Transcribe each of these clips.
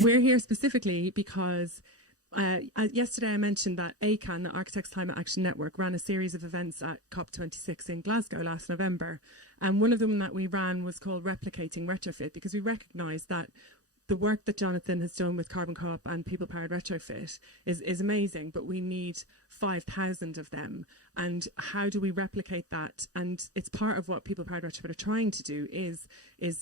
We're here specifically because yesterday I mentioned that ACAN, the Architects Climate Action Network, ran a series of events at COP26 in Glasgow last November. And one of them that we ran was called Replicating Retrofit, because we recognised that the work that Jonathan has done with Carbon Co-op and People Powered Retrofit is amazing, but we need 5,000 of them. And how do we replicate that? And it's part of what People Powered Retrofit are trying to do is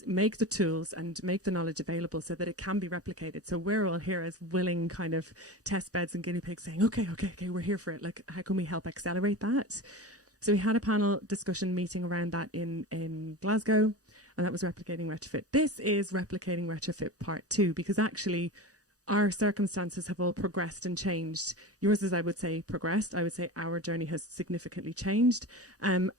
make the tools and make the knowledge available so that it can be replicated. So we're all here as willing kind of test beds and guinea pigs saying, okay, we're here for it. Like, how can we help accelerate that? So we had a panel discussion meeting around that in Glasgow, and that was Replicating Retrofit. This is Replicating Retrofit Part 2, because actually our circumstances have all progressed and changed. Yours is, I would say, progressed. I would say our journey has significantly changed. And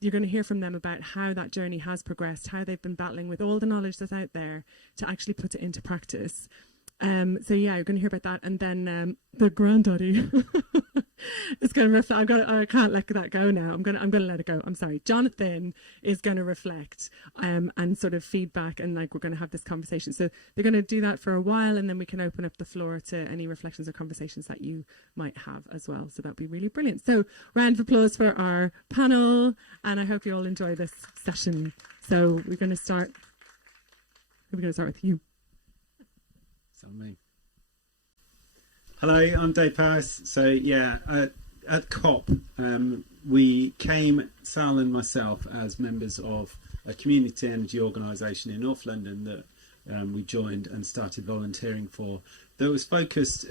you're going to hear from them about how that journey has progressed, how they've been battling with all the knowledge that's out there to actually put it into practice. So yeah, you're going to hear about that. And then the granddaddy is going to reflect. I can't let that go now. I'm going to let it go. I'm sorry. Jonathan is going to reflect and sort of feedback, and like we're going to have this conversation. So they're going to do that for a while, and then we can open up the floor to any reflections or conversations that you might have as well. So that'd be really brilliant. So round of applause for our panel, and I hope you all enjoy this session. So we're going to start. We're going to start with you. On me. Hello, I'm Dave Powis. So yeah, at COP we came, Sal and myself, as members of a community energy organisation in North London that we joined and started volunteering for, that was focused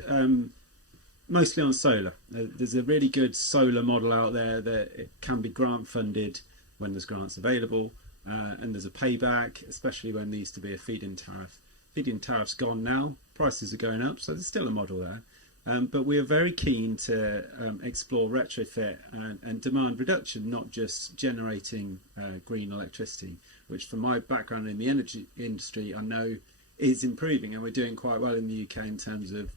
mostly on solar. There's a really good solar model out there that it can be grant funded when there's grants available, and there's a payback, especially when there used to be a feed-in tariff. Feed-in tariff's gone now, prices are going up, so there's still a model there. But we are very keen to explore retrofit and demand reduction, not just generating green electricity, which from my background in the energy industry I know is improving, and we're doing quite well in the UK in terms of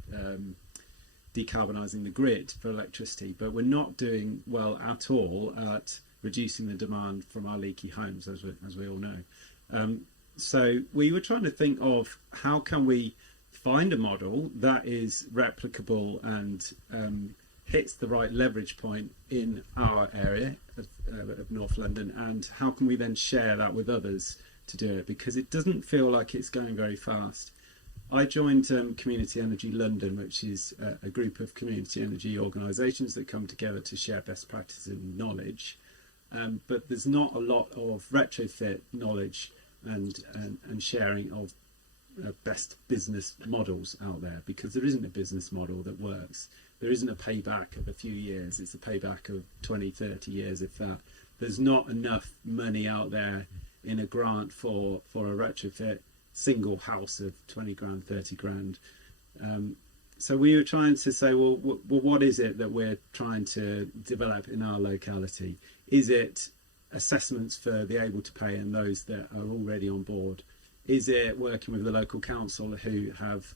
decarbonising the grid for electricity, but we're not doing well at all at reducing the demand from our leaky homes, as we all know. So we were trying to think of how can we find a model that is replicable and hits the right leverage point in our area of North London, and how can we then share that with others to do it, because it doesn't feel like it's going very fast. I joined Community Energy London, which is a group of community energy organisations that come together to share best practices and knowledge, but there's not a lot of retrofit knowledge and sharing of best business models out there, because there isn't a business model that works. There isn't a payback of a few years. It's a payback of 20, 30 years, if that. There's not enough money out there in a grant for a retrofit single house of 20 grand, 30 grand. So we were trying to say, well, what is it that we're trying to develop in our locality? Is it assessments for the able to pay and those that are already on board? Is it working with the local council who have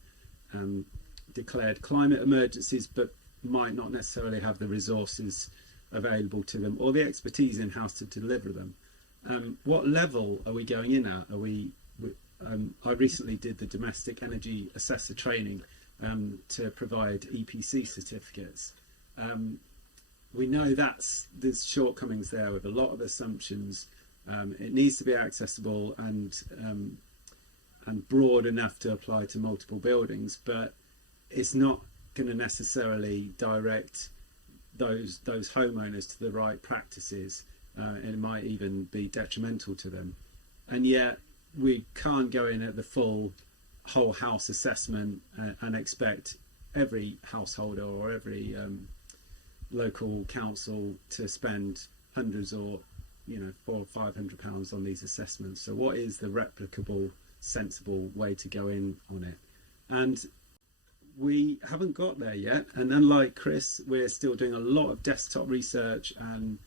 declared climate emergencies but might not necessarily have the resources available to them or the expertise in-house to deliver them? What level are we going in at? I recently did the domestic energy assessor training to provide EPC certificates. We know there's shortcomings there with a lot of assumptions. It needs to be accessible and broad enough to apply to multiple buildings, but it's not going to necessarily direct those homeowners to the right practices, and it might even be detrimental to them. And yet we can't go in at the full whole house assessment and expect every householder or every local council to spend hundreds or £400 or £500 on these assessments. So what is the replicable, sensible way to go in on it? And we haven't got there yet, and unlike Chris, we're still doing a lot of desktop research and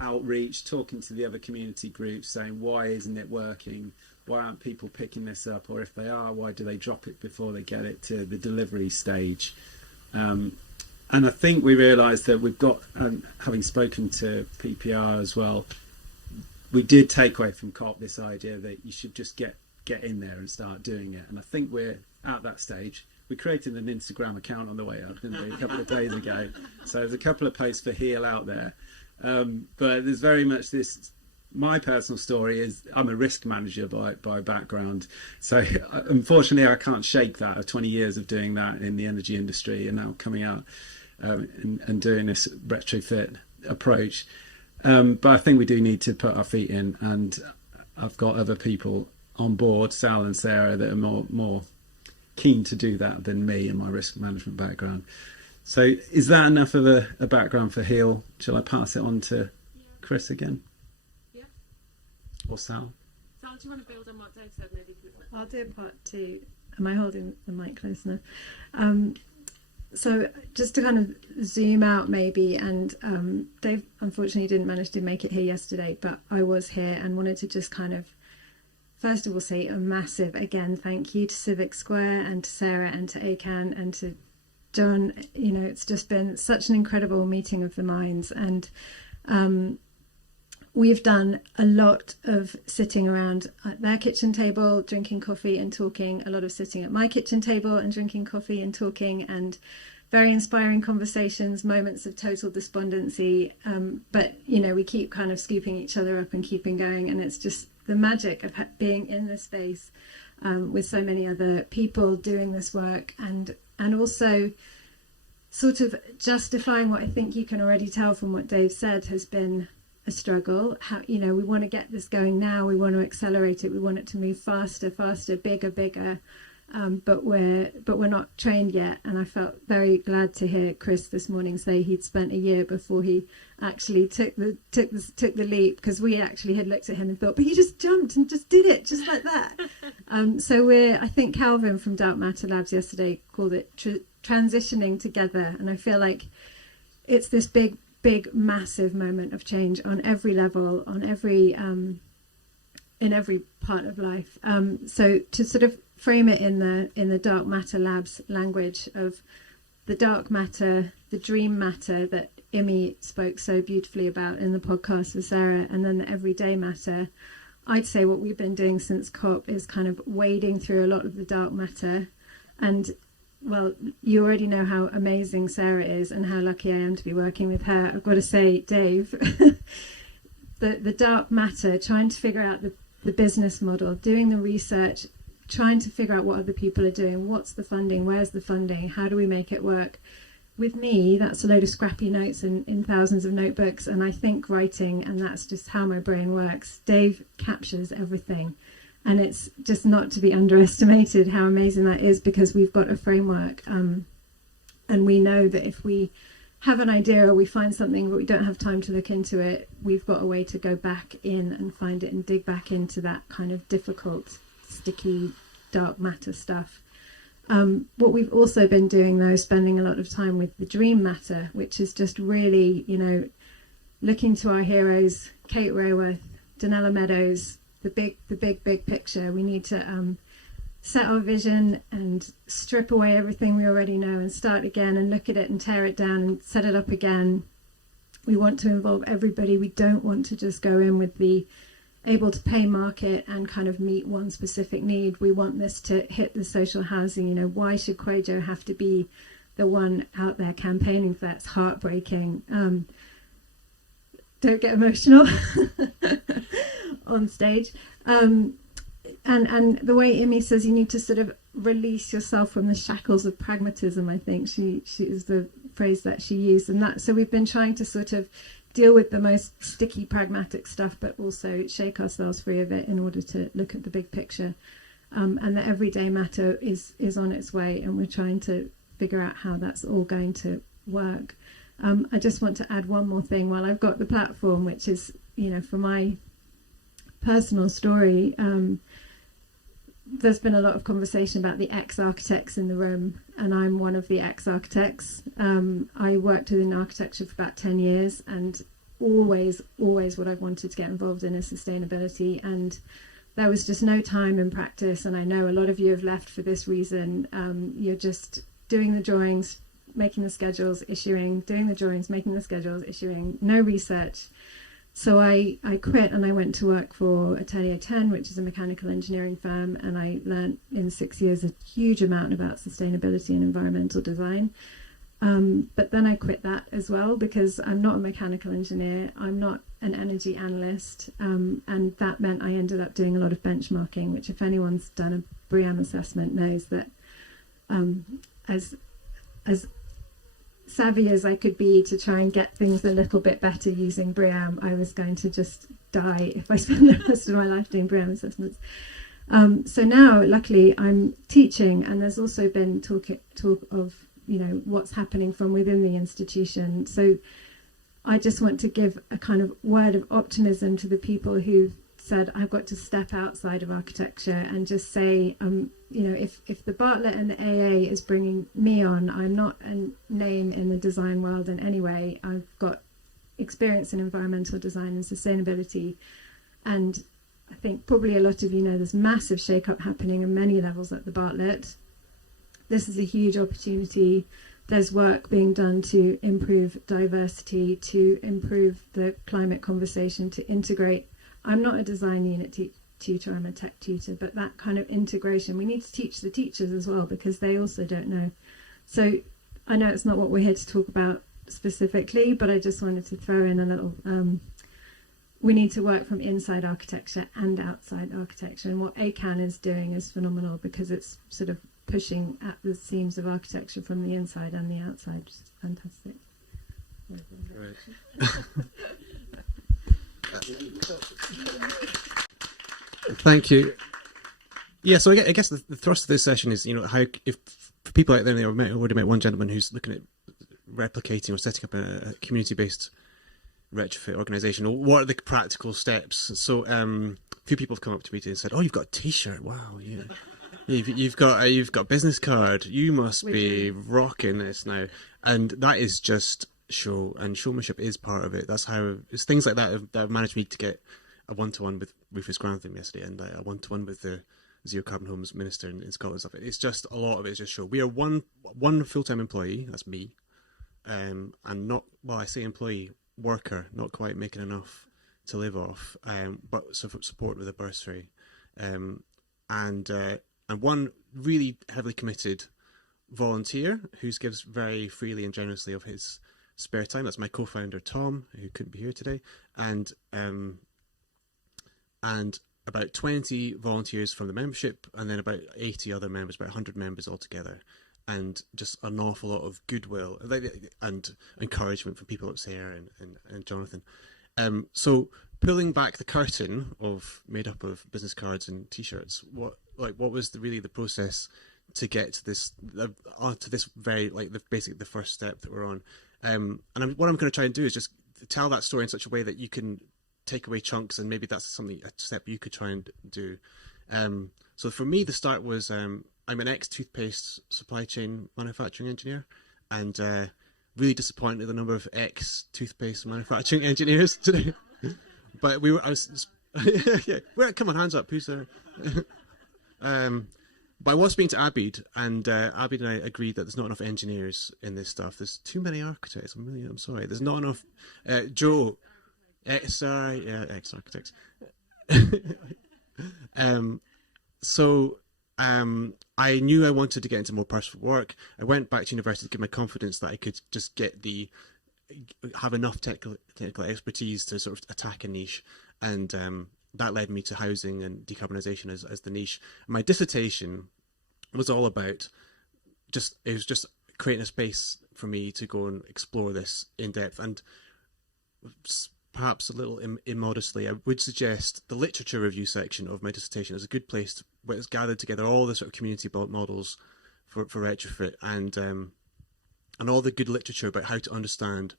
outreach, talking to the other community groups, saying why isn't it working, why aren't people picking this up, or if they are, why do they drop it before they get it to the delivery stage? And I think we realised that we've got, having spoken to PPR as well, we did take away from COP this idea that you should just get get in there and start doing it. And I think we're at that stage. We created an Instagram account on the way up, didn't we, a couple of days ago. So there's a couple of posts for Heal out there. But there's very much this, my personal story is I'm a risk manager by background. So unfortunately I can't shake that of 20 years of doing that in the energy industry and now coming out and doing this retrofit approach. But I think we do need to put our feet in, and I've got other people on board, Sal and Sarah, that are more keen to do that than me and my risk management background. So is that enough of a background for Heal? Shall I pass it on to Chris again? Yeah. Or Sal? Sal, do you want to build on what Dave said? Maybe I'll do part two. Am I holding the mic close enough? So just to kind of zoom out maybe, and Dave unfortunately didn't manage to make it here yesterday, but I was here and wanted to just kind of, first of all, say a massive, again, thank you to CIVIC Square and to Sarah and to ACAN and to John. You know, it's just been such an incredible meeting of the minds, and we've done a lot of sitting around at their kitchen table, drinking coffee and talking, a lot of sitting at my kitchen table and drinking coffee and talking, and very inspiring conversations, moments of total despondency. But, you know, we keep kind of scooping each other up and keeping going. And it's just the magic of being in this space with so many other people doing this work, and also sort of justifying what I think you can already tell from what Dave said has been a struggle. How, you know, we want to get this going now, we want to accelerate it, we want it to move faster, bigger, but we're not trained yet. And I felt very glad to hear Chris this morning say he'd spent a year before he actually took the leap, because we actually had looked at him and thought, but he just jumped and just did it just like that. So I think Calvin from Dark Matter Labs yesterday called it transitioning together, and I feel like it's this big massive moment of change on every level, on every in every part of life. So to sort of frame it in the Dark Matter Labs language of the dark matter, the dream matter that Imi spoke so beautifully about in the podcast with Sarah, and then the everyday matter, I'd say what we've been doing since COP is kind of wading through a lot of the dark matter. And well, you already know how amazing Sarah is and how lucky I am to be working with her. I've got to say, Dave, the dark matter, trying to figure out the business model, doing the research, trying to figure out what other people are doing, what's the funding, where's the funding, how do we make it work? With me, that's a load of scrappy notes in thousands of notebooks, and I think writing, and that's just how my brain works. Dave captures everything. And it's just not to be underestimated how amazing that is, because we've got a framework, and we know that if we have an idea or we find something but we don't have time to look into it, we've got a way to go back in and find it and dig back into that kind of difficult, sticky, dark matter stuff. What we've also been doing, though, is spending a lot of time with the dream matter, which is just really, you know, looking to our heroes, Kate Raworth, Donella Meadows, the big picture. We need to set our vision and strip away everything we already know and start again and look at it and tear it down and set it up again. We want to involve everybody. We don't want to just go in with the able to pay market and kind of meet one specific need. We want this to hit the social housing. You know, why should Quajo have to be the one out there campaigning for that? It's heartbreaking. Don't get emotional on stage. And the way Imi says, you need to sort of release yourself from the shackles of pragmatism, I think she is the phrase that she used. And that, so we've been trying to sort of deal with the most sticky pragmatic stuff, but also shake ourselves free of it in order to look at the big picture. And the everyday matter is on its way, and we're trying to figure out how that's all going to work. I just want to add one more thing while I've got the platform, which is, you know, for my personal story, there's been a lot of conversation about the ex-architects in the room, and I'm one of the ex-architects. I worked within architecture for about 10 years, and always what I've wanted to get involved in is sustainability, and there was just no time in practice. And I know a lot of you have left for this reason. You're just doing the drawings, making the schedules, issuing, doing the drawings, making the schedules, issuing, no research. So I quit and I went to work for Atelier 10, which is a mechanical engineering firm, and I learned in 6 years a huge amount about sustainability and environmental design. But then I quit that as well because I'm not a mechanical engineer, I'm not an energy analyst, and that meant I ended up doing a lot of benchmarking, which if anyone's done a BREEAM assessment knows that as savvy as I could be to try and get things a little bit better using BREEAM, I was going to just die if I spent the rest of my life doing BREEAM assessments. So now, luckily, I'm teaching, and there's also been talk of, you know, what's happening from within the institution. So I just want to give a kind of word of optimism to the people who've said, I've got to step outside of architecture and just say, you know, if the Bartlett and the AA is bringing me on, I'm not a name in the design world in any way. I've got experience in environmental design and sustainability. And I think probably a lot of you know there's massive shake-up happening in many levels at the Bartlett. This is a huge opportunity. There's work being done to improve diversity, to improve the climate conversation, to integrate. I'm not a design unit tutor, I'm a tech tutor, but that kind of integration, we need to teach the teachers as well because they also don't know. So I know it's not what we're here to talk about specifically, but I just wanted to throw in a little, we need to work from inside architecture and outside architecture, and what ACAN is doing is phenomenal because it's sort of pushing at the seams of architecture from the inside and the outside, which is fantastic. Thank you. Yeah, so I guess the thrust of this session is, you know, how if for people out there, I already met one gentleman who's looking at replicating or setting up a community-based retrofit organisation. What are the practical steps? So a few people have come up to me and said, "Oh, you've got a T-shirt! Wow, yeah." You've got a business card. You must be rocking this now, and that is just show, and showmanship is part of it. That's how it's things like that have managed me to get a one-to-one with Rufus Grantham yesterday, and a one-to-one with the Zero Carbon Homes Minister in Scotland. Stuff. It's just a lot of it is just show. We are one full-time employee. That's me, and not, well, I say employee, worker, not quite making enough to live off, but support with a bursary, and one really heavily committed volunteer who gives very freely and generously of his spare time. That's my co-founder Tom, who couldn't be here today, and about 20 volunteers from the membership, and then about 80 other members, about 100 members altogether, and just an awful lot of goodwill and encouragement from people like Sarah and Jonathan. So pulling back the curtain made up of business cards and T-shirts, what was really the process to get to this very, like, basically the first step that we're on. What I'm going to try and do is just tell that story in such a way that you can take away chunks, and maybe that's a step you could try and do. So for me, the start was I'm an ex-toothpaste supply chain manufacturing engineer, and really disappointed at the number of ex-toothpaste manufacturing engineers today. But yeah, come on, hands up, who's there? But I was speaking to Abid, and Abid and I agreed that there's not enough engineers in this stuff. There's too many architects. I'm sorry. There's not enough. Joe, sorry, ex-architects. So I knew I wanted to get into more personal work. I went back to university to give my confidence that I could just have enough technical expertise to sort of attack a niche, and that led me to housing and decarbonisation as the niche. My dissertation was all about it was just creating a space for me to go and explore this in depth, and perhaps a little immodestly, I would suggest the literature review section of my dissertation is a good place where it's gathered together all the sort of community models for retrofit, and all the good literature about how to understand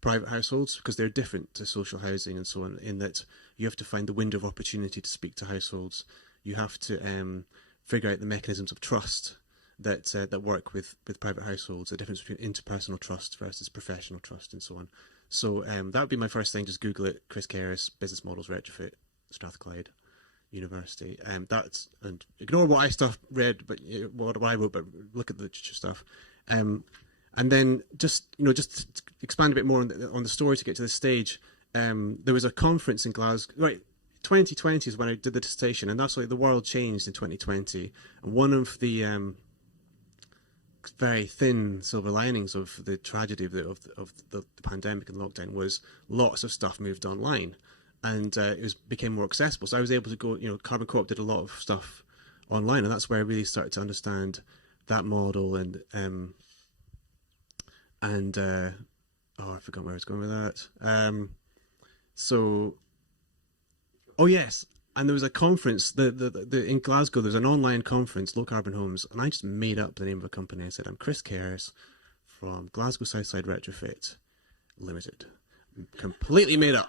private households, because they're different to social housing and so on, in that you have to find the window of opportunity to speak to households. You have to figure out the mechanisms of trust that work with private households, the difference between interpersonal trust versus professional trust, and so on. So that would be my first thing. Just Google it, Chris Carus, Business Models Retrofit, Strathclyde University. And ignore what I read, but what I wrote, but look at the literature stuff. And then just expand a bit more on the story to get to this stage. there was a conference in Glasgow. Right, 2020 is when I did the dissertation, and that's like the world changed in 2020. And one of the very thin silver linings of the tragedy of the pandemic and lockdown was lots of stuff moved online, and became more accessible. So I was able to go. Carbon Co-op did a lot of stuff online, and that's where I really started to understand that model. And I forgot where I was going with that. Oh yes, and there was a conference. In Glasgow, there's an online conference, Low Carbon Homes, and I just made up the name of a company. I said, I'm Chris Carus from Glasgow Southside Retrofit Limited. Completely made up.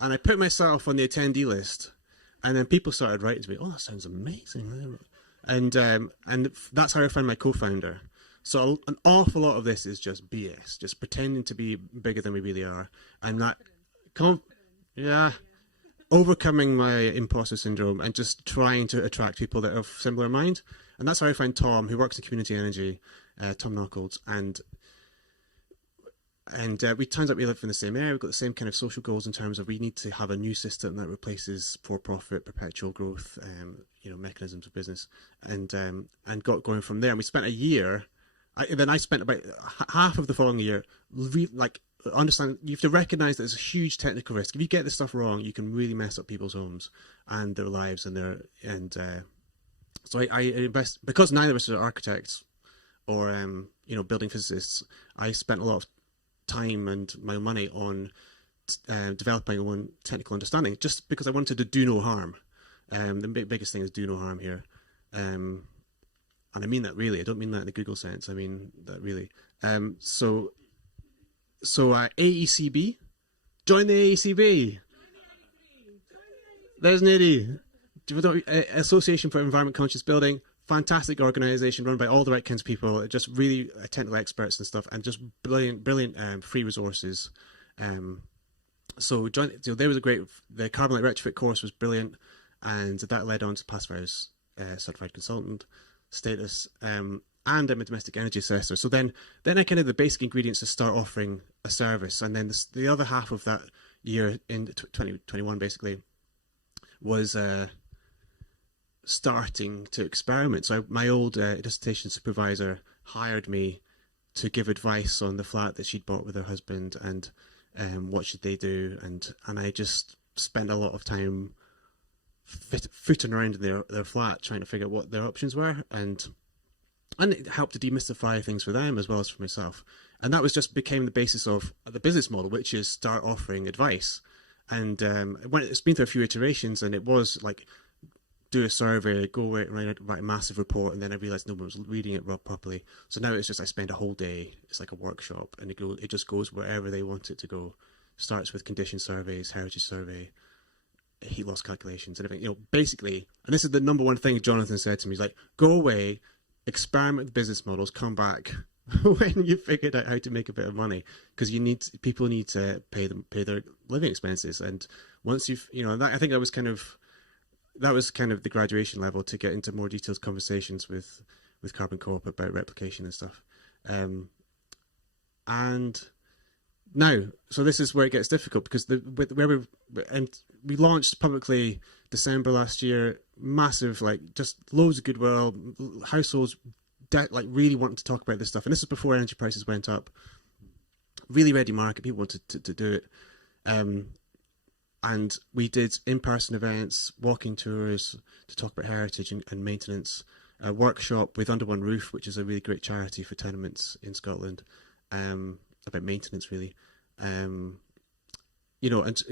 And I put myself on the attendee list, and then people started writing to me, oh, that sounds amazing. And that's how I found my co-founder. So an awful lot of this is just BS, just pretending to be bigger than we really are. And that, overcoming my imposter syndrome and just trying to attract people that have similar mind. And that's how I found Tom, who works in community energy, Tom Knuckles, and we turns out we live in the same area. We've got the same kind of social goals in terms of we need to have a new system that replaces for-profit, perpetual growth, mechanisms of business, and got going from there. And we spent a year. Then I spent about half of the following year, understand. You have to recognise that there's a huge technical risk. If you get this stuff wrong, you can really mess up people's homes and their lives so I invest, because neither of us are architects or building physicists. I spent a lot of time and my money on developing my own technical understanding, just because I wanted to do no harm. The biggest thing is do no harm here. And I mean that really. I don't mean that in the Google sense. I mean that really. So AECB, join the AECB. There's Nidhi. Association for Environment Conscious Building. Fantastic organisation run by all the right kinds of people. Just really technical experts and stuff, and just brilliant free resources. So join. There was the Carbonlite Retrofit course was brilliant, and that led on to Passivhaus certified consultant status, and I'm a domestic energy assessor. So then I kind of the basic ingredients to start offering a service, and then the other half of that year in 2021 basically was starting to experiment. So my old dissertation supervisor hired me to give advice on the flat that she'd bought with her husband, and what should they do, and I just spent a lot of time footing around in their flat trying to figure out what their options were, and it helped to demystify things for them as well as for myself. And that became the basis of the business model, which is start offering advice. And it's been through a few iterations, and it was like do a survey, go away and write a massive report, and then I realised no one was reading it properly. So now it's just I spend a whole day. It's like a workshop, and it just goes wherever they want it to go. Starts with condition surveys, heritage survey, heat loss calculations, and everything. Basically, and this is the number one thing Jonathan said to me. He's like, go away, experiment with business models, come back when you figured out how to make a bit of money, because people need to pay their living expenses. And once I think that was kind of the graduation level to get into more detailed conversations with Carbon Co-op about replication and stuff. And now, so this is where it gets difficult, because we launched publicly December last year, massive, just loads of goodwill, households really wanting to talk about this stuff, and this is before energy prices went up. Really ready market, people wanted to do it, and we did in-person events, walking tours to talk about heritage and maintenance, a workshop with Under One Roof, which is a really great charity for tenements in Scotland, about maintenance really, and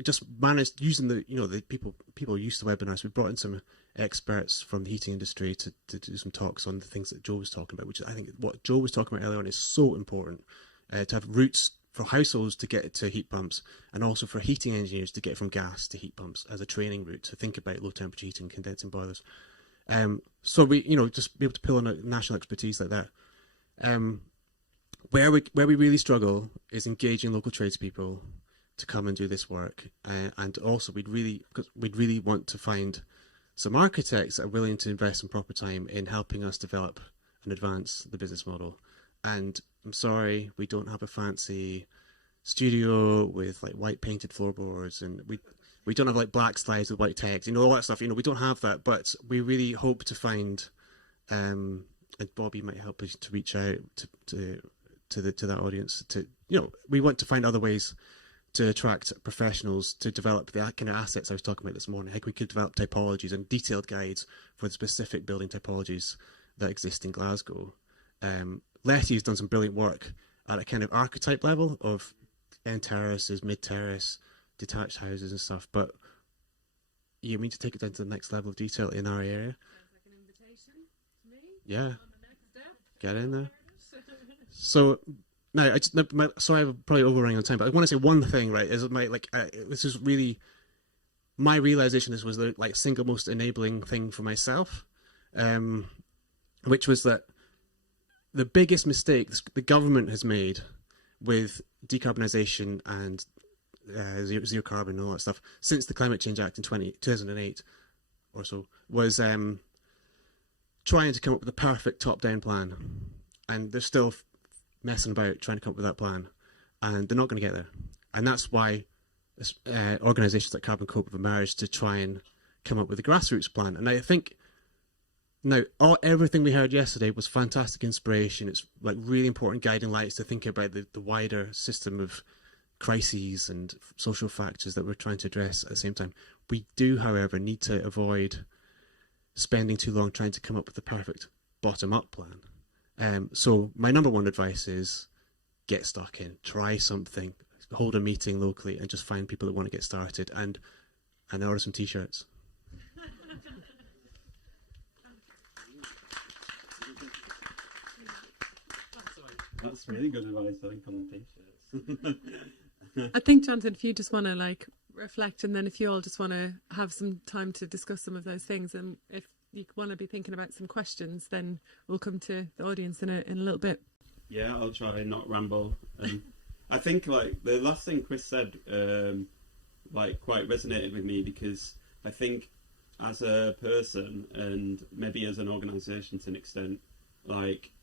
just managed using the people used to webinars. We brought in some experts from the heating industry to do some talks on the things that Joe was talking about, which I think what Joe was talking about earlier on is so important, to have routes for households to get to heat pumps, and also for heating engineers to get from gas to heat pumps as a training route to think about low temperature heating, condensing boilers. So we just be able to pull on a national expertise like that. Where we really struggle is engaging local tradespeople to come and do this work, and also we'd really want to find some architects that are willing to invest some proper time in helping us develop and advance the business model. And I'm sorry, we don't have a fancy studio with like white painted floorboards, and we don't have like black slides with white text, all that stuff. We don't have that, but we really hope to find, and Bobby might help us to reach out to that audience. We want to find other ways to attract professionals to develop the kind of assets I was talking about this morning. Like we could develop typologies and detailed guides for the specific building typologies that exist in Glasgow. Letty's done some brilliant work at a kind of archetype level of end terraces, mid terrace, detached houses and stuff. But you mean to take it down to the next level of detail in our area? Sounds like an invitation to me. Yeah. On the next step. Get in there. So now, sorry, I'm probably overrunning on time, but I want to say one thing, right? Is this is really my realization. This was the single most enabling thing for myself, which was that the biggest mistake the government has made with decarbonisation and zero carbon and all that stuff since the Climate Change Act in 2008 or so was trying to come up with a perfect top-down plan, and they're still messing about trying to come up with that plan, and they're not going to get there. And that's why organisations like Carbon Cope have emerged to try and come up with a grassroots plan. And I think now everything we heard yesterday was fantastic inspiration. It's like really important guiding lights to think about the wider system of crises and social factors that we're trying to address at the same time. We do, however, need to avoid spending too long trying to come up with the perfect bottom-up plan. So my number one advice is get stuck in, try something, hold a meeting locally and just find people that want to get started and order some t-shirts. That's really good advice, I think, on the t-shirts. I think, Jonathan, if you just want to reflect, and then if you all just want to have some time to discuss some of those things, and if you want to be thinking about some questions, then we'll come to the audience in a little bit. Yeah, I'll try and not ramble. I think the last thing Chris said quite resonated with me, because I think as a person and maybe as an organisation to an extent,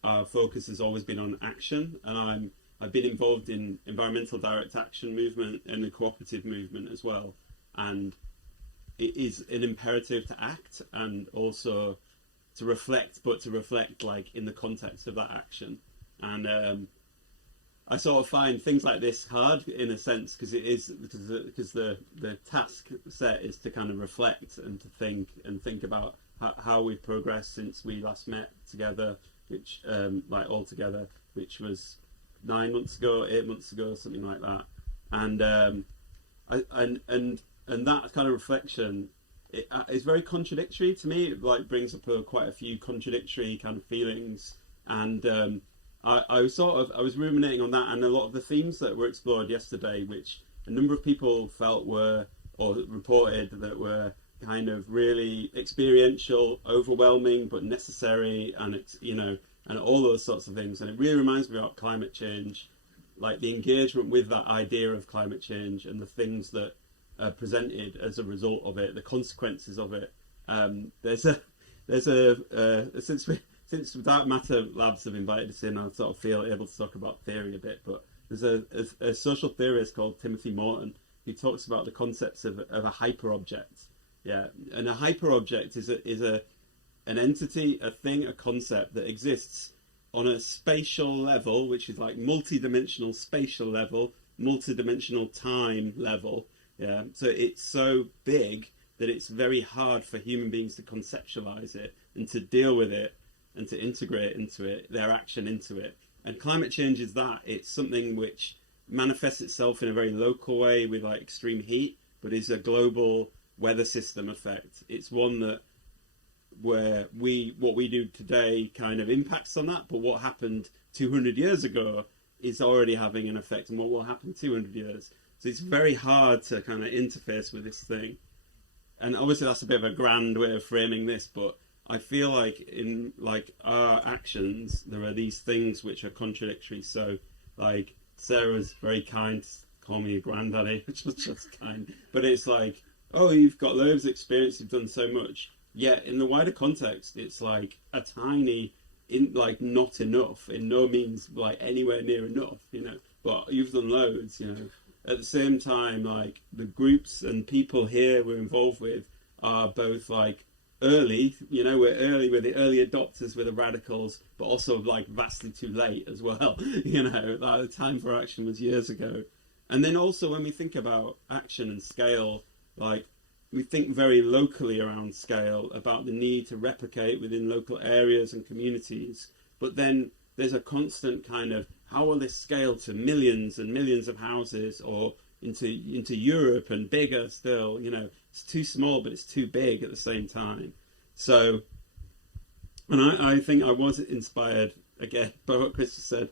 our focus has always been on action, and I've been involved in environmental direct action movement and the cooperative movement as well, and it is an imperative to act and also to reflect, but to reflect in the context of that action. And I sort of find things like this hard in a sense, because the task set is to kind of reflect and to think about how we've progressed since we last met together, which all together, which was 9 months ago, 8 months ago, something like that. And that kind of reflection is very contradictory to me. It brings up quite a few contradictory kind of feelings, and I was ruminating on that, and a lot of the themes that were explored yesterday, which a number of people felt were, or reported that were kind of really experiential, overwhelming, but necessary, and and all those sorts of things. And it really reminds me about climate change, the engagement with that idea of climate change and the things that are presented as a result of it, the consequences of it. Since Dark Matter Labs have invited us in, I sort of feel able to talk about theory a bit. But there's a social theorist called Timothy Morton who talks about the concepts of a hyperobject. Yeah, and a hyperobject is an entity, a thing, a concept that exists on a spatial level, which is multi-dimensional spatial level, multi-dimensional time level. Yeah, so it's so big that it's very hard for human beings to conceptualize it and to deal with it and to integrate into it, their action into it. And climate change is that. It's something which manifests itself in a very local way with extreme heat, but is a global weather system effect. It's one that where what we do today kind of impacts on that, but what happened 200 years ago is already having an effect on what will happen 200 years. So it's very hard to kind of interface with this thing. And obviously that's a bit of a grand way of framing this, but I feel in our actions, there are these things which are contradictory. So Sarah's very kind to call me a granddaddy, which was just kind. But it's oh, you've got loads of experience, you've done so much. Yet in the wider context, it's a tiny, not enough, in no means anywhere near enough, but you've done loads, you know. At the same time, like, the groups and people here we're involved with are both like early, you know, we're the early adopters, we're the radicals, but also like vastly too late as well. You know, like, the time for action was years ago. And then also when we think about action and scale, like, we think very locally around scale about the need to replicate within local areas and communities. But then there's a constant kind of, how will this scale to millions and millions of houses, or into Europe and bigger still? You know, it's too small, but it's too big at the same time. So, and I think I was inspired again by what Chris said.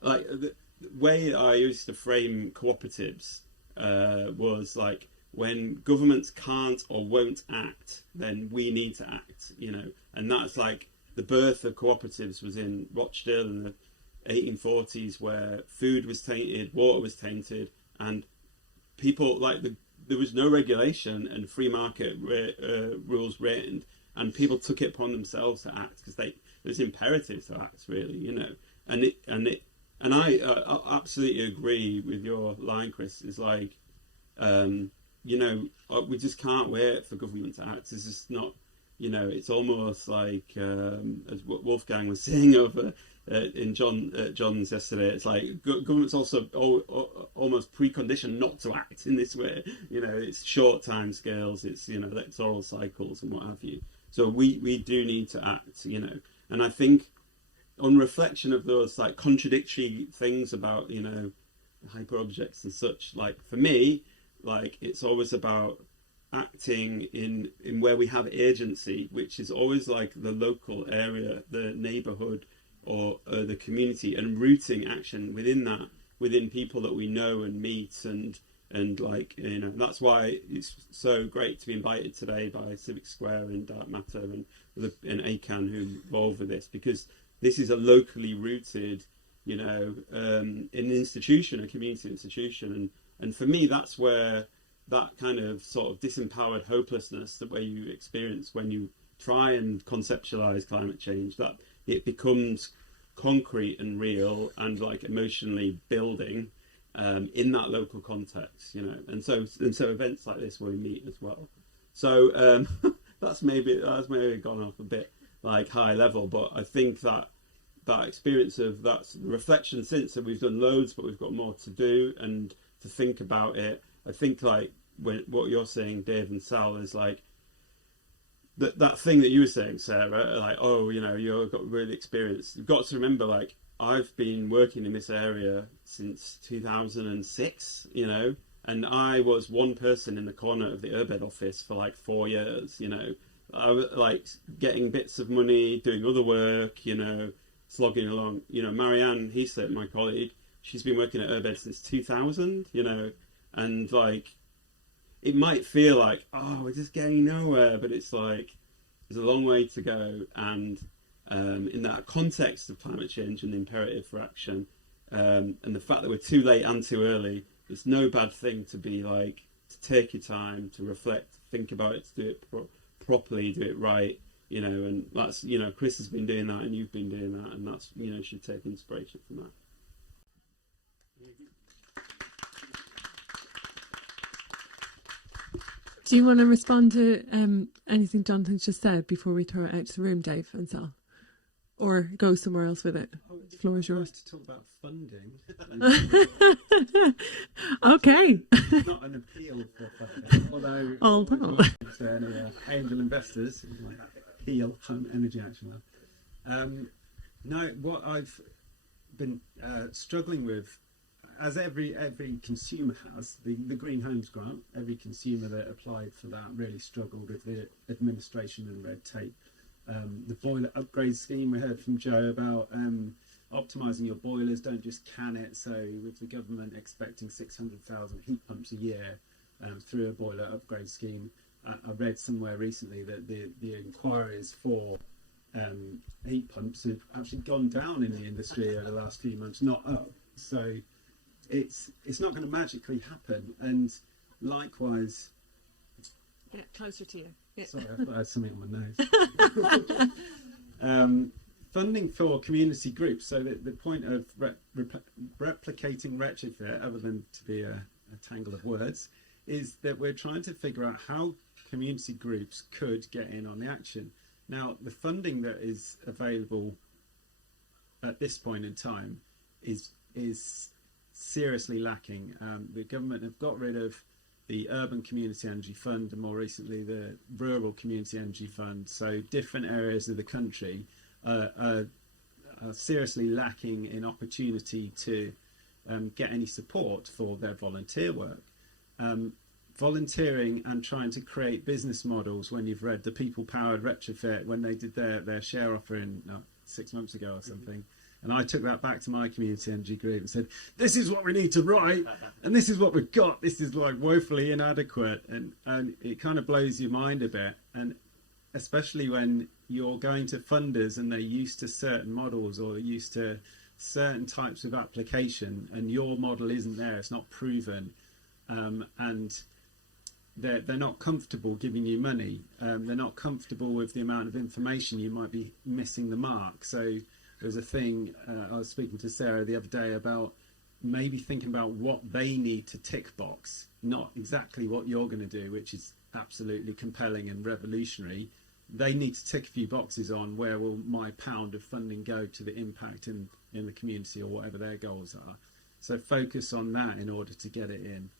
Like, the way I used to frame cooperatives was like, when governments can't or won't act, then we need to act, you know. And that's like, the birth of cooperatives was in Rochdale in the 1840s, where food was tainted, water was tainted, and people, like, there was no regulation, and free market rules reigned, and people took it upon themselves to act, because it was imperative to act, really, you know. And I absolutely agree with your line, Chris. It's like, you know, we just can't wait for government to act. It's just not, you know, it's almost like, as Wolfgang was saying over in John's yesterday, it's like government's also almost preconditioned not to act in this way. You know, it's short time scales, it's, you know, electoral cycles and what have you. So we do need to act, you know. And I think on reflection of those like contradictory things about, you know, hyper objects and such, like, for me, like, it's always about acting in where we have agency, which is always like the local area, the neighborhood, or the community, and rooting action within that, within people that we know and meet, and like, you know, that's why it's so great to be invited today by Civic Square and Dark Matter and ACAN, who are involved with this, because this is a locally rooted, you know, an institution, a community institution, and for me, that's where that kind of sort of disempowered hopelessness, the way you experience when you try and conceptualize climate change, that it becomes concrete and real and like emotionally building in that local context, you know. And so events like this where we meet as well. So that's maybe gone off a bit like high level, but I think that experience of that's the reflection since that we've done loads, but we've got more to do and to think about it. I think like what you're saying, Dave and Sal, is like that thing that you were saying, Sarah, like, oh, you know, you've got really experience. You've got to remember, like, I've been working in this area since 2006, you know, and I was one person in the corner of the Urbed office for like 4 years, you know. I was like getting bits of money, doing other work, you know, slogging along. You know, Marianne Heaslett, my colleague, she's been working at Urbed since 2000, you know, and like, it might feel like, oh, we're just getting nowhere, but it's like, there's a long way to go. And in that context of climate change and the imperative for action, and the fact that we're too late and too early, it's no bad thing to be like, to take your time, to reflect, think about it, to do it properly, do it right, you know. And that's, you know, Chris has been doing that and you've been doing that, and that's, you know, should take inspiration from that. Do you want to respond to anything Jonathan's just said before we throw it out to the room, Dave and Sal? Or go somewhere else with it? The floor is yours. To talk about funding. Okay. Not an appeal for funding, although to any angel investors, like appeal from Energy Action Lab. No, what I've been struggling with, as every consumer has, the Green Homes Grant, every consumer that applied for that really struggled with the administration and red tape. The boiler upgrade scheme, we heard from Joe about optimising your boilers, don't just can it. So with the government expecting 600,000 heat pumps a year through a boiler upgrade scheme, I read somewhere recently that the inquiries for heat pumps have actually gone down in the industry over the last few months, not up. So it's not going to magically happen. And likewise, closer to you. Yeah. Sorry, I thought I had something on my nose. funding for community groups. So the point of replicating retrofit, other than to be a tangle of words, is that we're trying to figure out how community groups could get in on the action. Now, the funding that is available at this point in time is seriously lacking. The government have got rid of the Urban Community Energy Fund and more recently the Rural Community Energy Fund. So different areas of the country are seriously lacking in opportunity to get any support for their volunteer work. Volunteering and trying to create business models, when you've read the People Powered Retrofit, when they did their share offering 6 months ago or something, and I took that back to my community energy group and said, this is what we need to write, and this is what we've got. This is like woefully inadequate, and it kind of blows your mind a bit, and especially when you're going to funders and they're used to certain models or used to certain types of application, and your model isn't there, it's not proven, and they're not comfortable giving you money. They're not comfortable with the amount of information. You might be missing the mark. So there's a thing, I was speaking to Sarah the other day about maybe thinking about what they need to tick box, not exactly what you're going to do, which is absolutely compelling and revolutionary. They need to tick a few boxes on where will my pound of funding go to the impact in the community or whatever their goals are. So focus on that in order to get it in.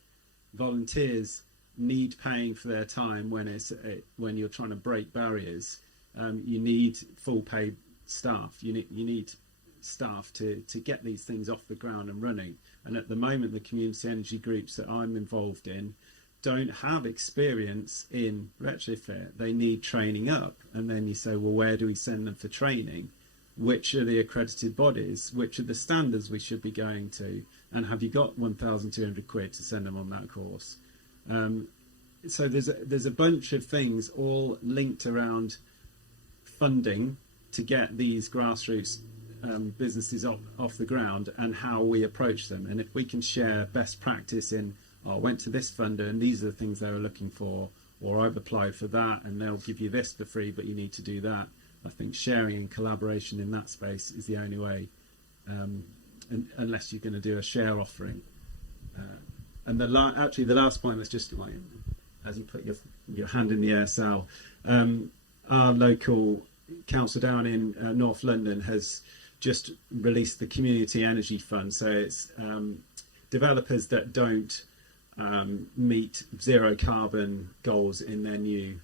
Volunteers need paying for their time when you're trying to break barriers. You need full paid staff. You need staff to get these things off the ground and running. And at the moment, the community energy groups that I'm involved in don't have experience in retrofit. They need training up. And then you say, well, where do we send them for training? Which are the accredited bodies? Which are the standards we should be going to? And have you got 1,200 quid to send them on that course? So there's a bunch of things all linked around funding to get these grassroots businesses off the ground and how we approach them. And if we can share best practice in, I went to this funder and these are the things they were looking for, or I've applied for that and they'll give you this for free, but you need to do that. I think sharing and collaboration in that space is the only way, unless you're going to do a share offering. And the last point was just like, as you put your hand in the air, Sal, our local council down in North London has just released the Community Energy Fund. So it's developers that don't meet zero carbon goals in their new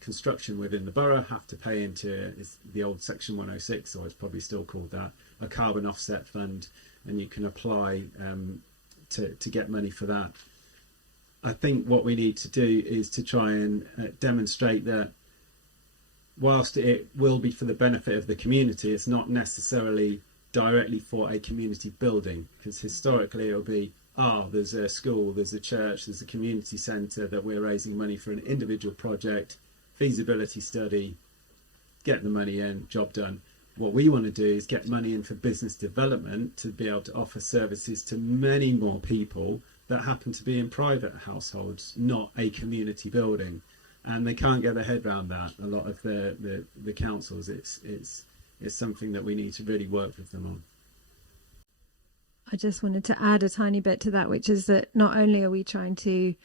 construction within the borough have to pay into the old Section 106, or it's probably still called that, a carbon offset fund, and you can apply to get money for that. I think what we need to do is to try and demonstrate that whilst it will be for the benefit of the community, it's not necessarily directly for a community building, because historically it'll be, there's a school, there's a church, there's a community centre that we're raising money for an individual project, feasibility study, get the money in, job done. What we want to do is get money in for business development to be able to offer services to many more people that happen to be in private households, not a community building. And they can't get their head around that. A lot of the councils, it's something that we need to really work with them on. I just wanted to add a tiny bit to that, which is that not only are we trying to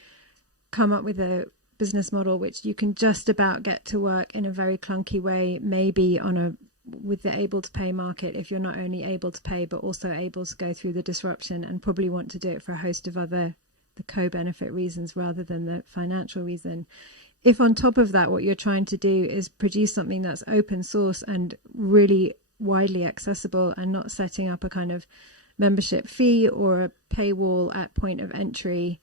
come up with a business model which you can just about get to work in a very clunky way, maybe with the able to pay market, if you're not only able to pay but also able to go through the disruption and probably want to do it for a host of the co-benefit reasons rather than the financial reason. If on top of that what you're trying to do is produce something that's open source and really widely accessible and not setting up a kind of membership fee or a paywall at point of entry,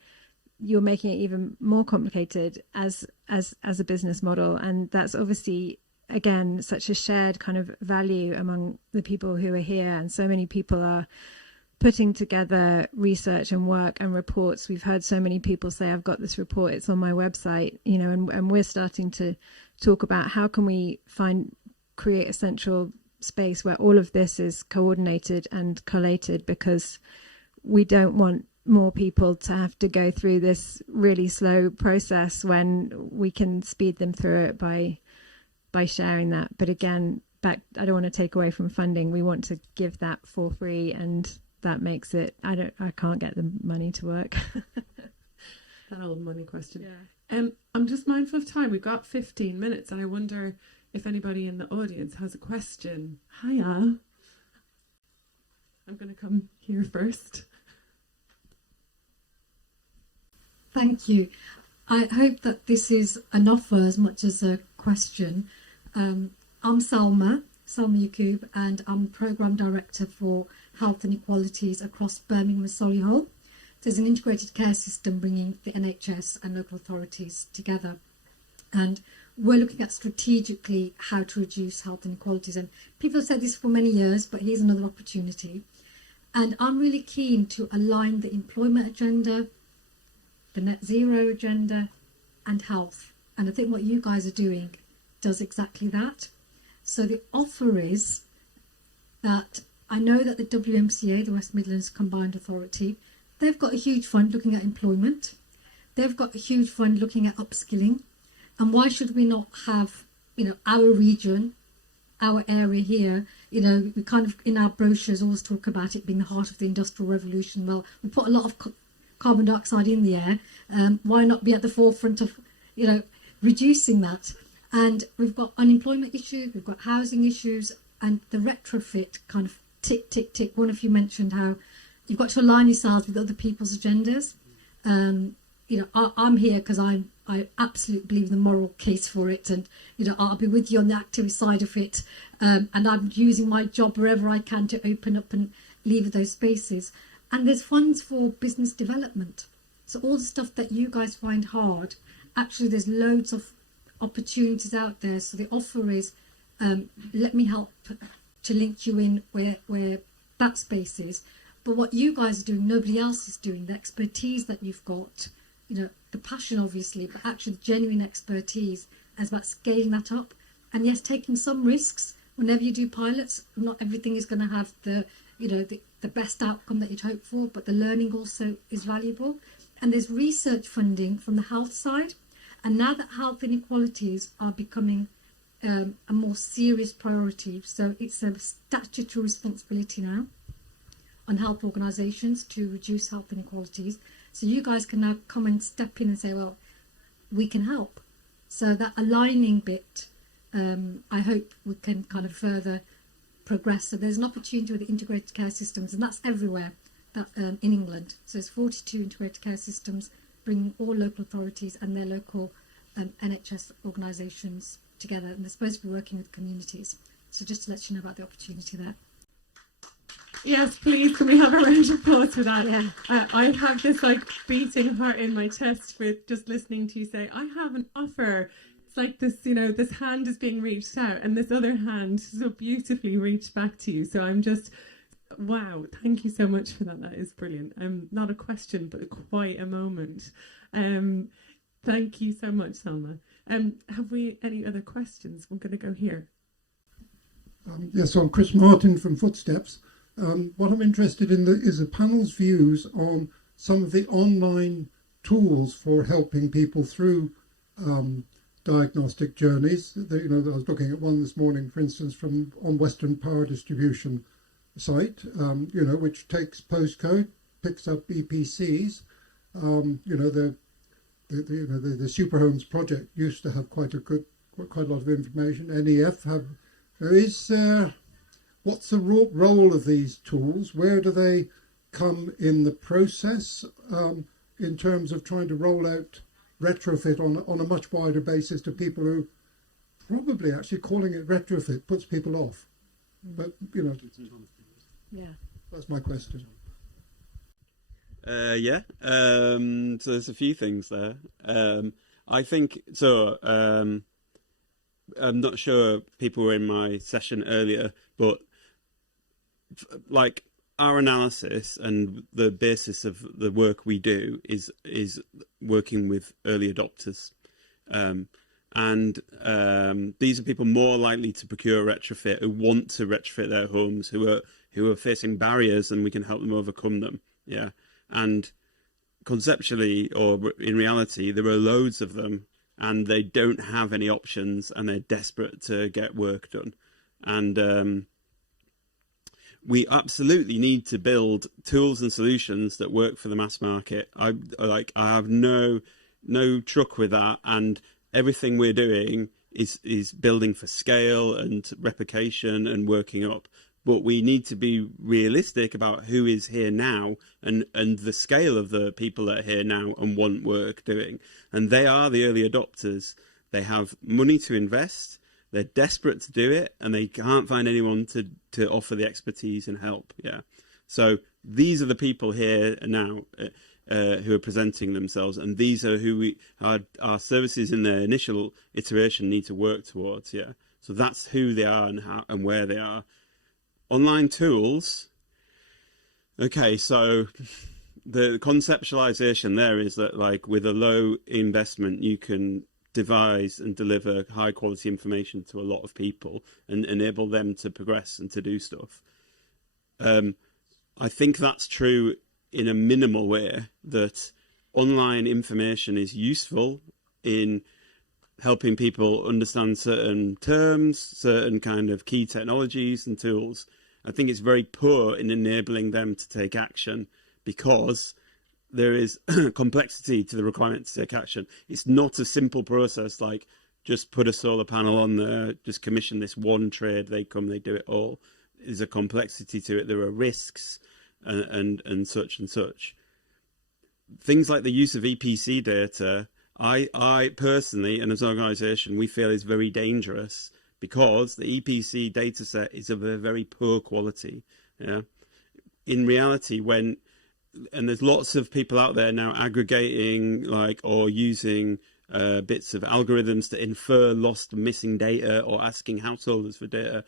you're making it even more complicated as a business model. And that's obviously, again, such a shared kind of value among the people who are here, and so many people are putting together research and work and reports. We've heard so many people say, I've got this report, it's on my website, and we're starting to talk about how can we create a central space where all of this is coordinated and collated, because we don't want more people to have to go through this really slow process when we can speed them through it by sharing that. But again, expect, I don't want to take away from funding. We want to give that for free, and that makes it, I can't get the money to work. That old money question. Yeah. I'm just mindful of time. We've got 15 minutes, and I wonder if anybody in the audience has a question. Hiya. I'm going to come here first. Thank you. I hope that this is an offer as much as a question. I'm Salma Yaqub, and I'm Programme Director for Health Inequalities across Birmingham and Solihull. There's an integrated care system bringing the NHS and local authorities together. And we're looking at strategically how to reduce health inequalities. And people have said this for many years, but here's another opportunity. And I'm really keen to align the employment agenda, the net zero agenda, and health. And I think what you guys are doing does exactly that. So the offer is that I know that the WMCA, the West Midlands Combined Authority, they've got a huge fund looking at employment. They've got a huge fund looking at upskilling. And why should we not have, our region, our area here, we kind of, in our brochures, always talk about it being the heart of the Industrial Revolution. Well, we put a lot of carbon dioxide in the air. Why not be at the forefront of, reducing that? And we've got unemployment issues, we've got housing issues, and the retrofit kind of tick, tick, tick. One of you mentioned how you've got to align yourselves with other people's agendas. I'm here because I absolutely believe the moral case for it, and I'll be with you on the activist side of it, and I'm using my job wherever I can to open up and leave those spaces. And there's funds for business development, so all the stuff that you guys find hard, actually there's loads of opportunities out there. So the offer is, let me help to link you in where that space is. But what you guys are doing, nobody else is doing. The expertise that you've got, the passion obviously, but actually genuine expertise is about scaling that up. And yes, taking some risks. Whenever you do pilots, not everything is going to have the best outcome that you'd hope for, but the learning also is valuable. And there's research funding from the health side. And now that health inequalities are becoming a more serious priority, so it's a statutory responsibility now on health organisations to reduce health inequalities. So you guys can now come and step in and say, well, we can help. So that aligning bit, I hope we can kind of further progress. So there's an opportunity with the integrated care systems, and that's everywhere in England. So there's 42 integrated care systems bringing all local authorities and their local NHS organisations together, and they're supposed to be working with communities. So just to let you know about the opportunity there. Yes, please, can we have a round of applause for that? Yeah. I have this beating heart in my chest with just listening to you say, I have an offer. It's like this, this hand is being reached out, and this other hand so beautifully reached back to you. So I'm just, wow, thank you so much for that. That is brilliant. Not a question, but quite a moment. Thank you so much, Salma. Have we any other questions? We're going to go here. Yes, I'm Chris Martin from Footsteps. What I'm interested in is the panel's views on some of the online tools for helping people through diagnostic journeys. I was looking at one this morning, for instance, on Western Power Distribution site, which takes postcode, picks up EPCs. The Super Homes project used to have quite a lot of information. NEF what's the role of these tools? Where do they come in the process in terms of trying to roll out retrofit on a much wider basis to people who probably actually calling it retrofit puts people off? But Yeah. That's my question. So there's a few things there. I think so. I'm not sure people were in my session earlier, but our analysis and the basis of the work we do is working with early adopters, and these are people more likely to procure retrofit, who want to retrofit their homes, who are facing barriers, and we can help them overcome them. Yeah, and conceptually or in reality, there are loads of them, and they don't have any options, and they're desperate to get work done. And we absolutely need to build tools and solutions that work for the mass market. I have no truck with that, and everything we're doing is building for scale and replication and working up. But we need to be realistic about who is here now and the scale of the people that are here now and want work doing. And they are the early adopters. They have money to invest. They're desperate to do it, and they can't find anyone to offer the expertise and help. Yeah. So these are the people here now who are presenting themselves, and these are who our services in their initial iteration need to work towards. Yeah. So that's who they are and how and where they are. Online tools. Okay, so the conceptualization there is that, like, with a low investment, you can devise and deliver high quality information to a lot of people and enable them to progress and to do stuff. I think that's true in a minimal way, that online information is useful in helping people understand certain terms, certain kind of key technologies and tools. I think it's very poor in enabling them to take action, because there is complexity to the requirement to take action. It's not a simple process like just put a solar panel on there, just commission this one trade, they come, they do it all. There's a complexity to it. There are risks and such and such. Things like the use of EPC data, I personally, and as an organisation, we feel is very dangerous, because the EPC data set is of a very poor quality. Yeah. In reality, and there's lots of people out there now aggregating or using bits of algorithms to infer lost and missing data or asking householders for data.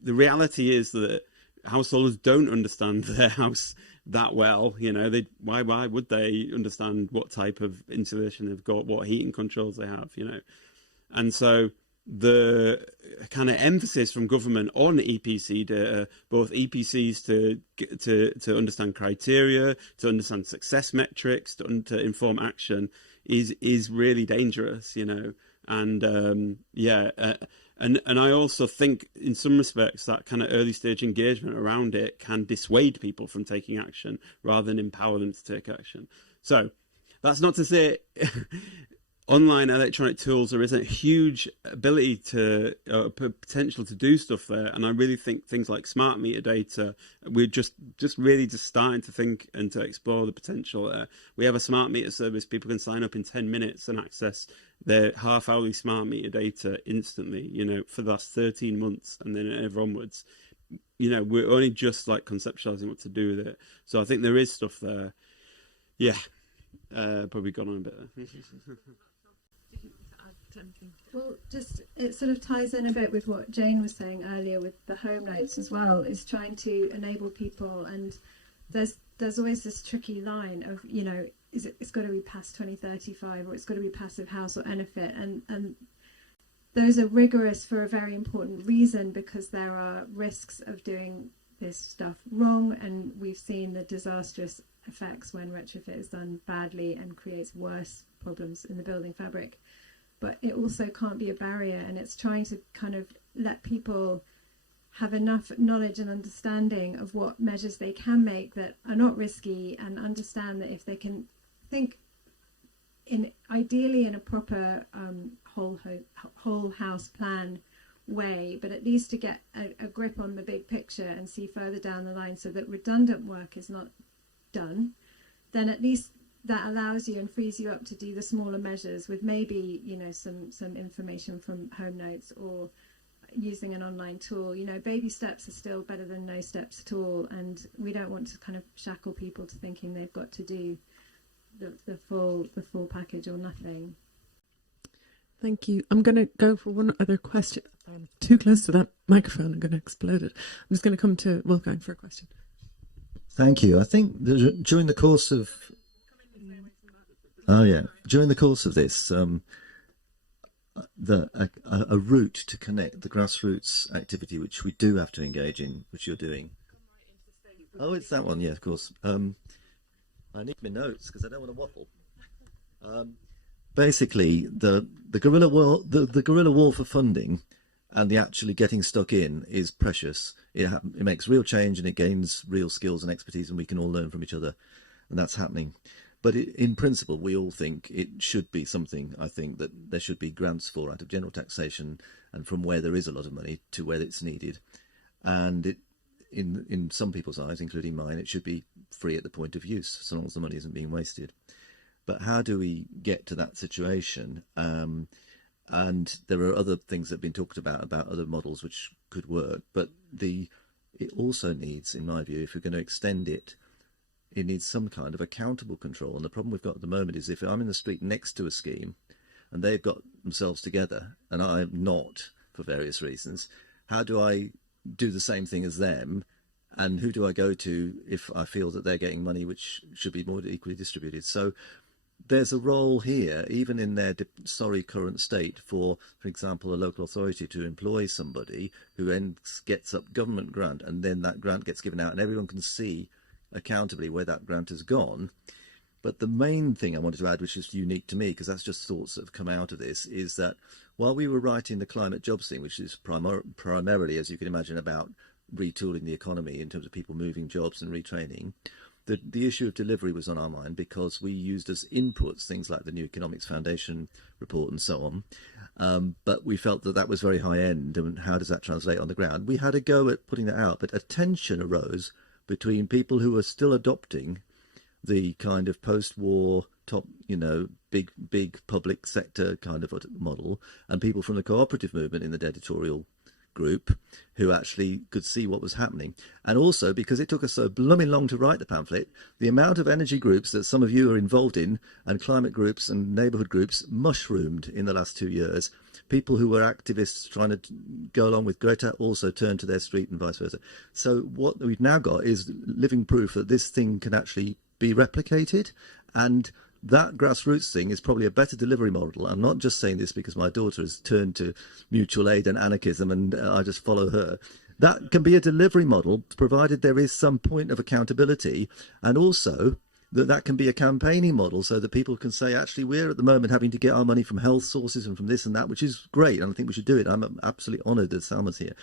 The reality is that householders don't understand their house that well. You know, why would they understand what type of insulation they've got, what heating controls they have, you know? And so the kind of emphasis from government on EPC data, both EPCs to understand criteria, to understand success metrics, to inform action, is really dangerous, you know. And and I also think in some respects that kind of early stage engagement around it can dissuade people from taking action rather than empower them to take action. So that's not to say online electronic tools, there isn't a huge ability to potential to do stuff there, and I really think things like smart meter data, we're just really starting to think and to explore the potential there. We have a smart meter service. People can sign up in 10 minutes and access their half-hourly smart meter data instantly, you know, for the last 13 months and then ever onwards. You know, we're only just like conceptualizing what to do with it. So I think there is stuff there. Yeah, probably gone on a bit there. Well, just it sort of ties in a bit with what Jane was saying earlier with the home notes as well, is trying to enable people, and there's always this tricky line of, you know, it's got to be past 2035 or it's got to be Passivhaus or Enefit, and those are rigorous for a very important reason, because there are risks of doing this stuff wrong, and we've seen the disastrous effects when retrofit is done badly and creates worse problems in the building fabric. But it also can't be a barrier, and it's trying to kind of let people have enough knowledge and understanding of what measures they can make that are not risky, and understand that if they can think ideally in a proper whole house plan way, but at least to get a grip on the big picture and see further down the line so that redundant work is not done, then at least that allows you and frees you up to do the smaller measures with maybe, you know, some information from home notes or using an online tool. You know, baby steps are still better than no steps at all, and we don't want to kind of shackle people to thinking they've got to do the full package or nothing. Thank you. I'm going to go for one other question. I'm too close to that microphone. I'm going to explode it. I'm just going to come to Wolfgang for a question. Thank you. I think during the course of during the course of this, a route to connect the grassroots activity, which we do have to engage in, which you're doing. Oh, it's that one. Yeah, of course. I need my notes because I don't want to waffle. Basically, the guerrilla war for funding and the actually getting stuck in is precious. It makes real change, and it gains real skills and expertise, and we can all learn from each other, and that's happening. But in principle, we all think it should be something, I think, that there should be grants for out of general taxation, and from where there is a lot of money to where it's needed. And in some people's eyes, including mine, it should be free at the point of use, so long as the money isn't being wasted. But how do we get to that situation? And there are other things that have been talked about other models which could work. But it also needs, in my view, if we're going to extend it, it needs some kind of accountable control. And the problem we've got at the moment is if I'm in the street next to a scheme and they've got themselves together and I'm not, for various reasons, how do I do the same thing as them? And who do I go to if I feel that they're getting money which should be more equally distributed? So there's a role here, even in their sorry current state, for example, a local authority to employ somebody who then gets up government grant, and then that grant gets given out and everyone can see accountably where that grant has gone. But the main thing I wanted to add, which is unique to me, because that's just thoughts that have come out of this, is that while we were writing the climate jobs thing, which is primarily, as you can imagine, about retooling the economy in terms of people moving jobs and retraining, the issue of delivery was on our mind, because we used as inputs things like the New Economics Foundation report and so on. But we felt that was very high end, and how does that translate on the ground? We had a go at putting that out, but a tension arose between people who were still adopting the kind of post-war top, big public sector kind of model, and people from the cooperative movement in the editorial group who actually could see what was happening. And also, because it took us so blooming long to write the pamphlet, the amount of energy groups that some of you are involved in, and climate groups and neighbourhood groups, mushroomed in the last 2 years. People who were activists trying to go along with Greta also turned to their street, and vice versa. So what we've now got is living proof that this thing can actually be replicated, and that grassroots thing is probably a better delivery model. I'm not just saying this because my daughter has turned to mutual aid and anarchism and I just follow her. That can be a delivery model, provided there is some point of accountability, and also that can be a campaigning model, so that people can say, actually, we're at the moment having to get our money from health sources and from this and that, which is great, and I think we should do it. I'm absolutely honoured that Salma's here.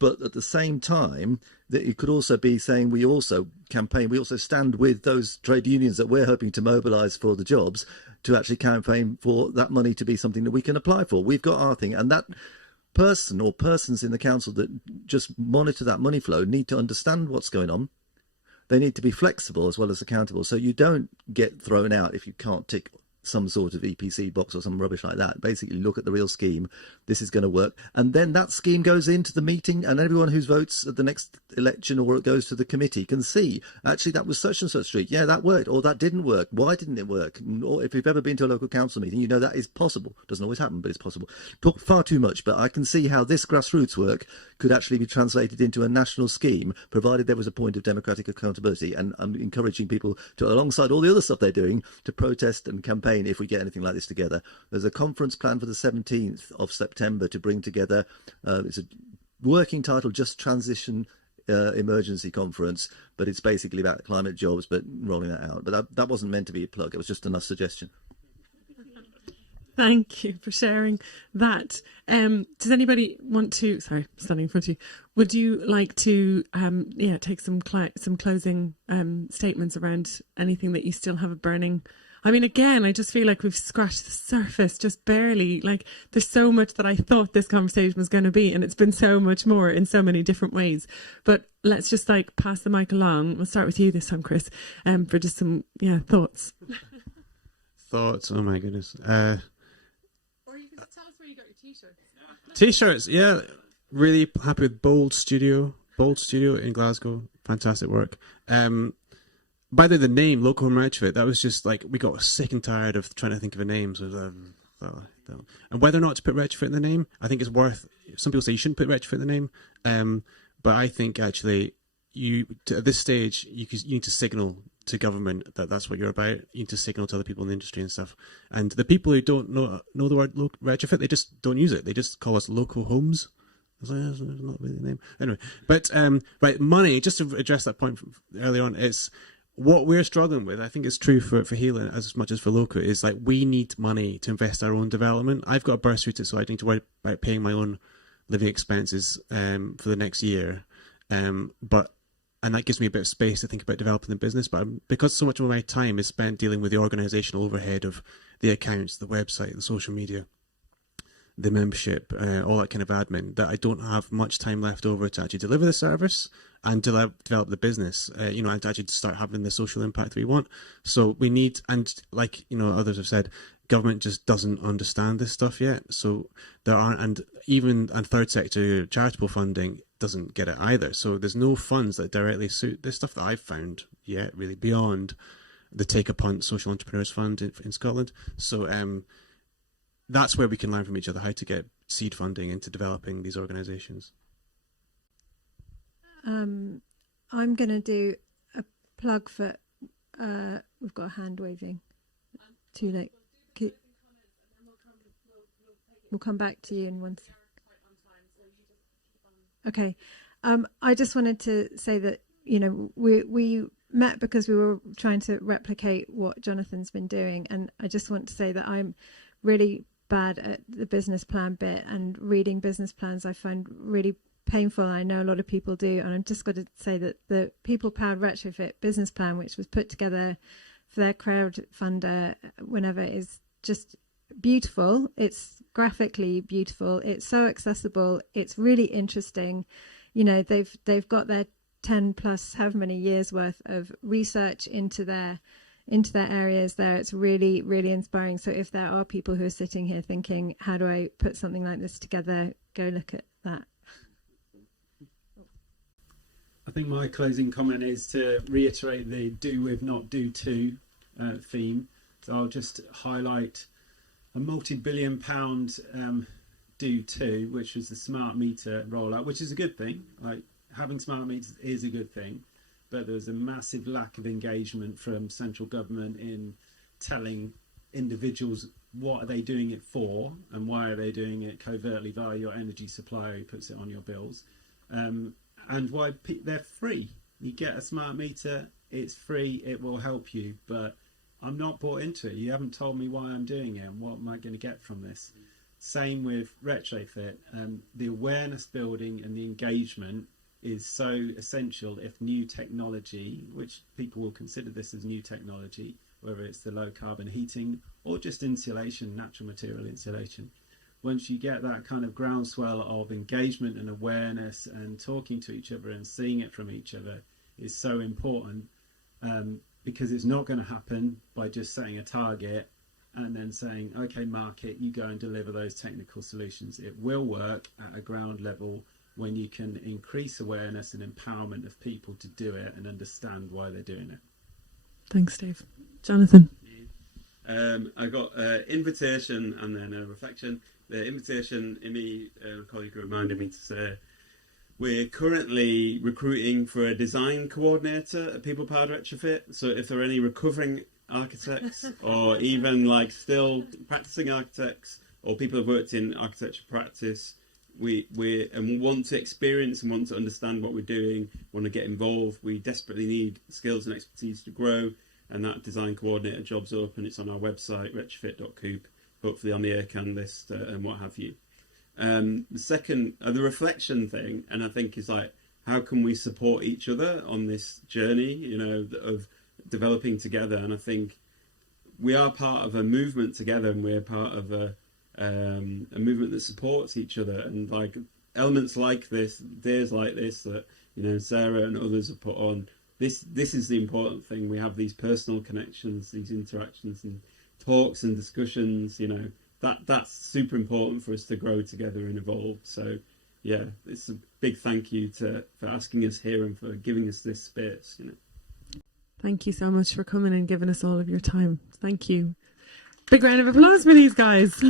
But at the same time, that it could also be saying we also campaign, we also stand with those trade unions that we're hoping to mobilise for the jobs, to actually campaign for that money to be something that we can apply for. We've got our thing, and that person or persons in the council that just monitor that money flow need to understand what's going on. They need to be flexible as well as accountable, so you don't get thrown out if you can't tick some sort of EPC box or some rubbish like that. Basically, look at the real scheme. This is going to work. And then that scheme goes into the meeting, and everyone who votes at the next election or it goes to the committee can see, actually, that was such and such street. Yeah, that worked. Or that didn't work. Why didn't it work? Or if you've ever been to a local council meeting, you know that is possible. Doesn't always happen, but it's possible. Talk far too much, but I can see how this grassroots work could actually be translated into a national scheme, provided there was a point of democratic accountability. And I'm encouraging people to, alongside all the other stuff they're doing, to protest and campaign if we get anything like this together. There's a conference planned for the 17th of September to bring together, it's a working title, Just Transition Emergency Conference, but it's basically about climate jobs, but rolling that out. But that wasn't meant to be a plug, it was just a nice suggestion. Thank you for sharing that. Does anybody want to, sorry, standing in front of you, would you like to take some closing statements around anything that you still have a burning? I mean, again, I just feel like we've scratched the surface, just barely. Like, there's so much that I thought this conversation was going to be, and it's been so much more in so many different ways. But let's just pass the mic along. We'll start with you this time, Chris, for just some thoughts. Thoughts? Oh my goodness. Or you can tell us where you got your t-shirts. T-shirts, yeah. Really happy with Bold Studio in Glasgow. Fantastic work. By the name, Loco Home Retrofit, that was just we got sick and tired of trying to think of a name. So, and whether or not to put retrofit in the name, I think it's worth. Some people say you shouldn't put retrofit in the name, but I think actually at this stage you need to signal to government that that's what you're about. You need to signal to other people in the industry and stuff. And the people who don't know the word retrofit, they just don't use it. They just call us local homes. That's not really the name. Anyway, but right, money. Just to address that point from earlier on, it's. What we're struggling with, I think it's true for Helen as much as for Loco, is we need money to invest our own development. I've got a bursary, so I need to worry about paying my own living expenses for the next year, and that gives me a bit of space to think about developing the business. But because so much of my time is spent dealing with the organisational overhead of the accounts, the website, the social media, the membership, all that kind of admin, that I don't have much time left over to actually deliver the service and to develop the business, and to actually start having the social impact we want. So we need, and like, others have said, government just doesn't understand this stuff yet. So there aren't, and third sector charitable funding doesn't get it either. So there's no funds that directly suit this stuff that I've found yet, really, beyond the Take a Punt Social Entrepreneurs Fund in Scotland. So that's where we can learn from each other how to get seed funding into developing these organisations. I'm going to do a plug for, we've got a hand waving. Too late. We'll come back to you in one second. Okay. I just wanted to say that, we met because we were trying to replicate what Jonathan's been doing. And I just want to say that I'm really bad at the business plan bit, and reading business plans I find really painful. I know a lot of people do. And I'm just got to say that the People Powered Retrofit business plan, which was put together for their crowdfunder whenever, is just beautiful. It's graphically beautiful. It's so accessible. It's really interesting. They've got their 10 plus however many years worth of research into their areas there. It's really, really inspiring. So if there are people who are sitting here thinking, how do I put something like this together, go look at that. I think my closing comment is to reiterate the do with, not do to theme. So I'll just highlight a multi-billion pound do to, which was the smart meter rollout, which is a good thing. Like, having smart meters is a good thing, but there was a massive lack of engagement from central government in telling individuals what are they doing it for and why are they doing it covertly via your energy supplier who puts it on your bills, and why they're free. You get a smart meter, it's free, it will help you, but I'm not bought into it. You haven't told me why I'm doing it and what am I going to get from this. Same with retrofit. The awareness building and the engagement is so essential if new technology, which people will consider this as new technology, whether it's the low carbon heating or just insulation, natural material insulation. Once you get that kind of groundswell of engagement and awareness and talking to each other and seeing it from each other is so important, because it's not going to happen by just setting a target and then saying, okay, market, you go and deliver those technical solutions. It will work at a ground level when you can increase awareness and empowerment of people to do it and understand why they're doing it. Thanks, Dave. Jonathan. I got an invitation and then a reflection. The invitation, Imi, a colleague, reminded me to say, we're currently recruiting for a design coordinator at People Powered Retrofit. So if there are any recovering architects or even like still practicing architects or people who've worked in architecture practice, we want to experience and want to understand what we're doing, want to get involved. We desperately need skills and expertise to grow, and that design coordinator job's open. It's on our website, retrofit.coop, hopefully on the ACAN list and what have you. The second, the reflection thing, and I think is like, how can we support each other on this journey, of developing together? And I think we are part of a movement together, and we're part of a movement that supports each other, and like elements like this, days like this that Sara and others have put on. This is the important thing. We have these personal connections, these interactions and talks and discussions. That's super important for us to grow together and evolve. So yeah, it's a big thank you for asking us here and for giving us this space. Thank you so much for coming and giving us all of your time. Thank you. Big round of applause for these guys.